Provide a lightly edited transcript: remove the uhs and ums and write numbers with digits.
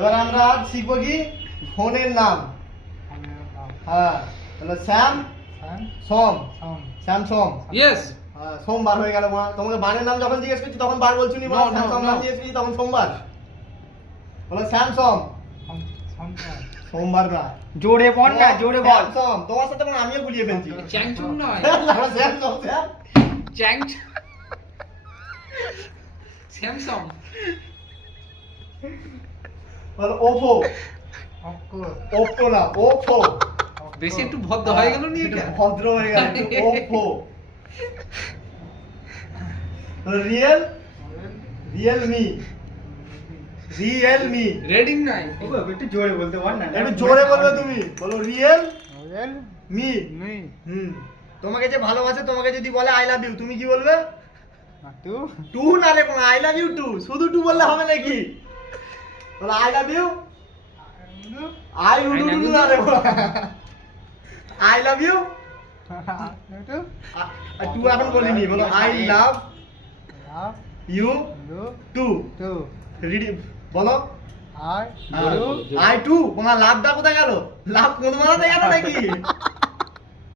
এবার আমরা শিখবো কি ফোনের নাম। হ্যাঁ তাহলে শ্যাম সোম, শ্যাম সোম। ইয়েস। সোমবার হয়ে গেল। তোমাকে বারের নাম যখন জিজ্ঞেস করছি তখন বার বলছো নি, শ্যাম সোম নাম জিজ্ঞেস করছি তখন সোমবার। বলো শ্যাম সোম। সোমবার না, জোরে বল না, জোরে বল। শ্যাম সোম। তোমার সাথে মানে আমিও গুলিয়ে ফেলছি। চ্যাংচুং নয়, শ্যাম সোম, শ্যাম চ্যাং স্যামসাং। বলো ওপো। ওপো না, ওপো। বেশি একটু ভদ্র হয়ে গেল নি এটা। ভদ্র হয়ে গেল। Oppo. Real, Realme, Realme. Ready নাই। একটু জোরে বলতে পার না। একটু জোরে বলবে তুমি। বলো রিয়েল মি। মি। তোমাকে যে ভালোবাসে, তোমাকে যদি বলে আই লাভ ইউ, তুমি কি বলবে? টু। টু না রে, কোনো আই লাভ ইউ টু। শুধু টু বললে হবে নাকি? বলো I love you. I you too না রে, আই লাভ ইউ। টু এখন বলিনি, বলো I love you too. Ready বলো। I too. তোমার লাভটা কোথায় গেল? লাভ কোন মারাতে গেল নাকি?